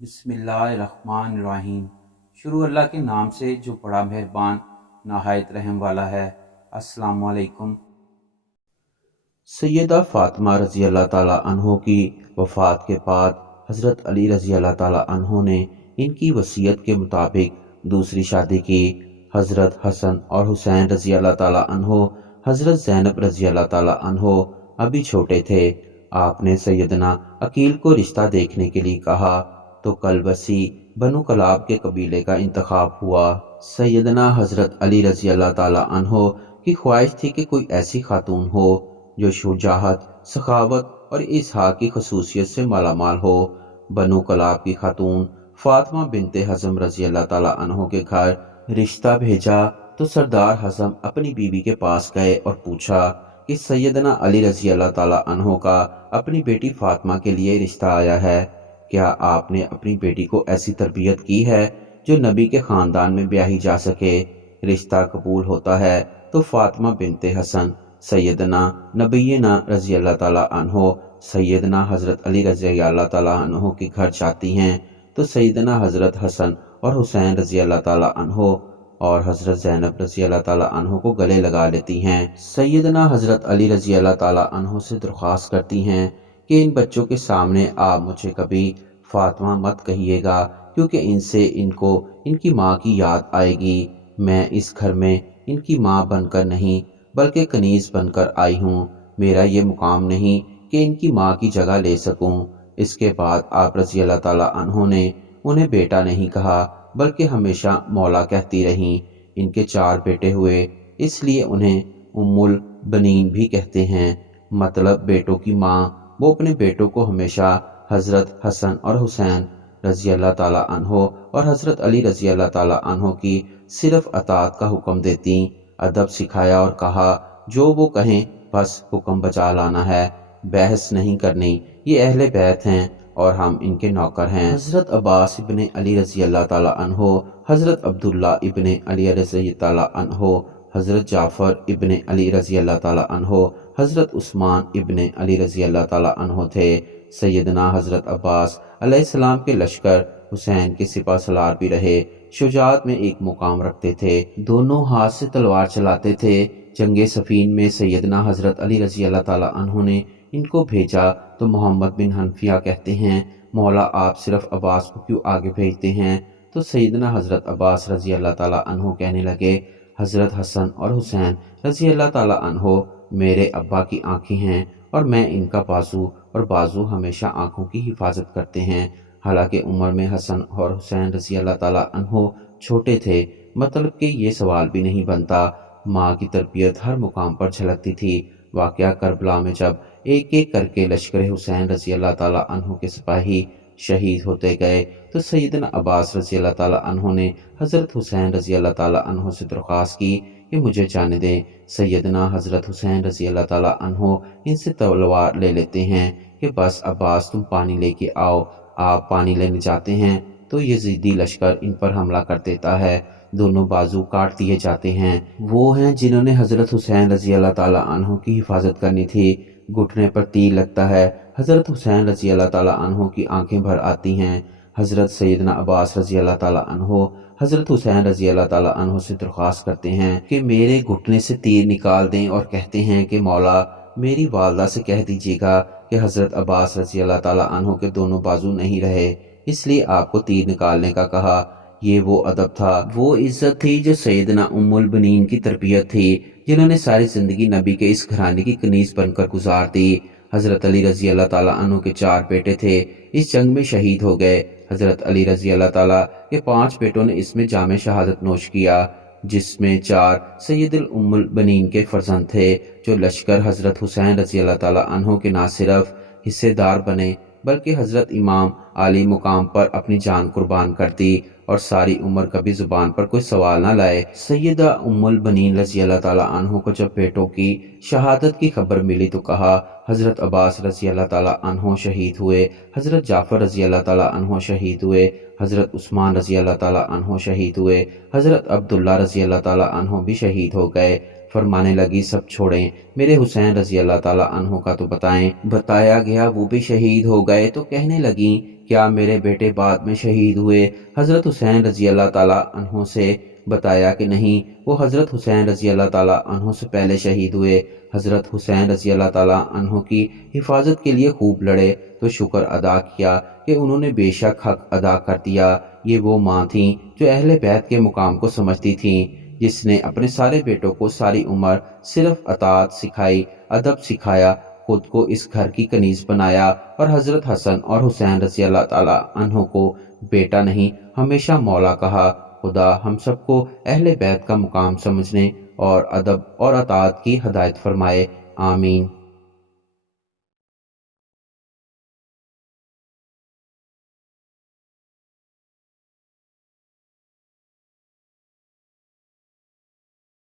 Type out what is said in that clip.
بسم اللہ الرحمن الرحیم۔ شروع اللہ کے نام سے جو بڑا مہربان نہایت رحم والا ہے۔ السلام علیکم۔ سیدہ فاطمہ رضی اللہ تعالیٰ عنہ کی وفات کے بعد حضرت علی رضی اللہ تعالیٰ عنہ نے ان کی وصیت کے مطابق دوسری شادی کی۔ حضرت حسن اور حسین رضی اللہ تعالیٰ عنہ حضرت زینب رضی اللہ تعالیٰ عنہ ابھی چھوٹے تھے۔ آپ نے سیدنا عقیل کو رشتہ دیکھنے کے لیے کہا تو کلبسی بنو کلاب کے قبیلے کا انتخاب ہوا۔ سیدنا حضرت علی رضی اللہ تعالیٰ عنہ کی خواہش تھی کہ کوئی ایسی خاتون ہو جو شجاعت، سخاوت اور اسحاق کی خصوصیت سے مالا مال ہو۔ بنو کلاب کی خاتون فاطمہ بنت حزم رضی اللہ تعالیٰ عنہ کے گھر رشتہ بھیجا تو سردار حزم اپنی بیوی کے پاس گئے اور پوچھا کہ سیدنا علی رضی اللہ تعالیٰ عنہ کا اپنی بیٹی فاطمہ کے لیے رشتہ آیا ہے، کیا آپ نے اپنی بیٹی کو ایسی تربیت کی ہے جو نبی کے خاندان میں بیاہی جا سکے؟ رشتہ قبول ہوتا ہے تو فاطمہ بنت حسن سیدنا نبینا رضی اللہ تعالیٰ عنہ سیدنا حضرت علی رضی اللہ تعالیٰ عنہ کے گھر جاتی ہیں تو سیدنا حضرت حسن اور حسین رضی اللہ تعالیٰ عنہ اور حضرت زینب رضی اللہ تعالیٰ عنہ کو گلے لگا لیتی ہیں۔ سیدنا حضرت علی رضی اللہ تعالیٰ عنہ سے درخواست کرتی ہیں کہ ان بچوں کے سامنے آپ مجھے کبھی فاطمہ مت کہیے گا، کیونکہ ان سے ان کو ان کی ماں کی یاد آئے گی۔ میں اس گھر میں ان کی ماں بن کر نہیں بلکہ کنیز بن کر آئی ہوں۔ میرا یہ مقام نہیں کہ ان کی ماں کی جگہ لے سکوں۔ اس کے بعد آپ رضی اللہ تعالیٰ عنہ نے انہیں بیٹا نہیں کہا بلکہ ہمیشہ مولا کہتی رہیں۔ ان کے 4 بیٹے ہوئے، اس لیے انہیں ام البنین بھی کہتے ہیں، مطلب بیٹوں کی ماں۔ وہ اپنے بیٹوں کو ہمیشہ حضرت حسن اور حسین رضی اللہ تعالیٰ عنہ اور حضرت علی رضی اللہ تعالیٰ عنہ کی صرف اطاعت کا حکم دیتی، ادب سکھایا اور کہا جو وہ کہیں بس حکم بجا لانا ہے، بحث نہیں کرنی، یہ اہل بیت ہیں اور ہم ان کے نوکر ہیں۔ حضرت عباس ابن علی رضی اللہ تعالیٰ عنہ، حضرت عبداللہ ابن علی رضی اللہ عنہ، حضرت جعفر ابن علی رضی اللہ تعالیٰ عنہ، حضرت عثمان ابن علی رضی اللہ تعالیٰ عنہ تھے۔ سیدنا حضرت عباس علیہ السلام کے لشکر حسین کے سپہ سالار بھی رہے، شجاعت میں ایک مقام رکھتے تھے، دونوں ہاتھ سے تلوار چلاتے تھے۔ جنگ صفین میں سیدنا حضرت علی رضی اللہ تعالیٰ عنہ نے ان کو بھیجا تو محمد بن حنفیہ کہتے ہیں مولا آپ صرف عباس کو کیوں آگے بھیجتے ہیں؟ تو سیدنا حضرت عباس رضی اللہ تعالیٰ عنہ کہنے لگے حضرت حسن اور حسین رضی اللہ تعالیٰ عنہ میرے ابا کی آنکھیں ہیں اور میں ان کا بازو، اور بازو ہمیشہ آنکھوں کی حفاظت کرتے ہیں۔ حالانکہ عمر میں حسن اور حسین رضی اللہ تعالیٰ عنہ چھوٹے تھے، مطلب کہ یہ سوال بھی نہیں بنتا۔ ماں کی تربیت ہر مقام پر جھلکتی تھی۔ واقعہ کربلا میں جب ایک ایک کر کے لشکر حسین رضی اللہ تعالیٰ عنہ کے سپاہی شہید ہوتے گئے تو سیدنا عباس رضی اللہ تعالیٰ عنہ نے حضرت حسین رضی اللہ تعالیٰ عنہ سے درخواست کی کہ مجھے جانے دیں۔ سیدنا حضرت حسین رضی اللہ تعالیٰ عنہ ان سے تلوار لے لیتے ہیں کہ بس عباس تم پانی لے کے آؤ۔ آپ پانی لینے جاتے ہیں تو یزیدی لشکر ان پر حملہ کر دیتا ہے، دونوں بازو کاٹ دیے جاتے ہیں۔ وہ ہیں جنہوں نے حضرت حسین رضی اللہ تعالیٰ عنہ کی حفاظت کرنی تھی۔ گھٹنے پر تیر لگتا ہے، حضرت حسین رضی اللہ تعالیٰ عنہ کی آنکھیں بھر آتی ہیں۔ حضرت سیدنا عباس رضی اللہ تعالیٰ عنہ حضرت حسین رضی اللہ تعالیٰ عنہ سے درخواست کرتے ہیں کہ میرے گھٹنے سے تیر نکال دیں، اور کہتے ہیں کہ مولا میری والدہ سے کہہ دیجیے گا کہ حضرت عباس رضی اللہ تعالیٰ عنہ کے دونوں بازو نہیں رہے، اس لیے آپ کو تیر نکالنے کا کہا۔ یہ وہ ادب تھا، وہ عزت تھی جو سیدنا ام البنین کی تربیت تھی، جنہوں نے ساری زندگی نبی کے اس گھرانے کی کنیز بن کر گزار دی۔ حضرت علی رضی اللہ تعالیٰ عنہ کے 4 بیٹے تھے، اس جنگ میں شہید ہو گئے۔ حضرت علی رضی اللہ تعالیٰ کے 5 بیٹوں نے اس میں جام شہادت نوش کیا، جس میں 4 سید ام البنین کے فرزند تھے، جو لشکر حضرت حسین رضی اللہ تعالیٰ عنہ کے نہ صرف حصے دار بنے بلکہ حضرت امام عالی مقام پر اپنی جان قربان کر دی اور ساری عمر کبھی زبان پر کوئی سوال نہ لائے۔ سیدہ ام البنین رضی اللہ تعالیٰ عنہ کو جب بیٹوں کی شہادت کی خبر ملی تو کہا حضرت عباس رضی اللہ تعالیٰ عنہ شہید ہوئے، حضرت جعفر رضی اللہ تعالیٰ عنہ شہید ہوئے، حضرت عثمان رضی اللہ تعالیٰ عنہ شہید ہوئے، حضرت عبداللہ رضی اللہ تعالیٰ عنہ بھی شہید ہو گئے۔ فرمانے لگی سب چھوڑیں، میرے حسین رضی اللہ تعالیٰ عنہ کا تو بتائیں۔ بتایا گیا وہ بھی شہید ہو گئے تو کہنے لگیں کیا میرے بیٹے بعد میں شہید ہوئے؟ حضرت حسین رضی اللہ تعالیٰ عنہ سے بتایا کہ نہیں، وہ حضرت حسین رضی اللہ تعالیٰ عنہ سے پہلے شہید ہوئے۔ حضرت حسین رضی اللہ تعالیٰ عنہ کی حفاظت کے لیے خوب لڑے تو شکر ادا کیا کہ انہوں نے بے شک حق ادا کر دیا۔ یہ وہ ماں تھیں جو اہل بیت کے مقام کو سمجھتی تھیں، جس نے اپنے سارے بیٹوں کو ساری عمر صرف اطاعت سکھائی، ادب سکھایا، خود کو اس گھر کی کنیز بنایا، اور حضرت حسن اور حسین رضی اللہ تعالیٰ عنہ کو بیٹا نہیں ہمیشہ مولا کہا۔ خدا ہم سب کو اہل بیت کا مقام سمجھنے اور ادب اور اطاعت کی ہدایت فرمائے، آمین۔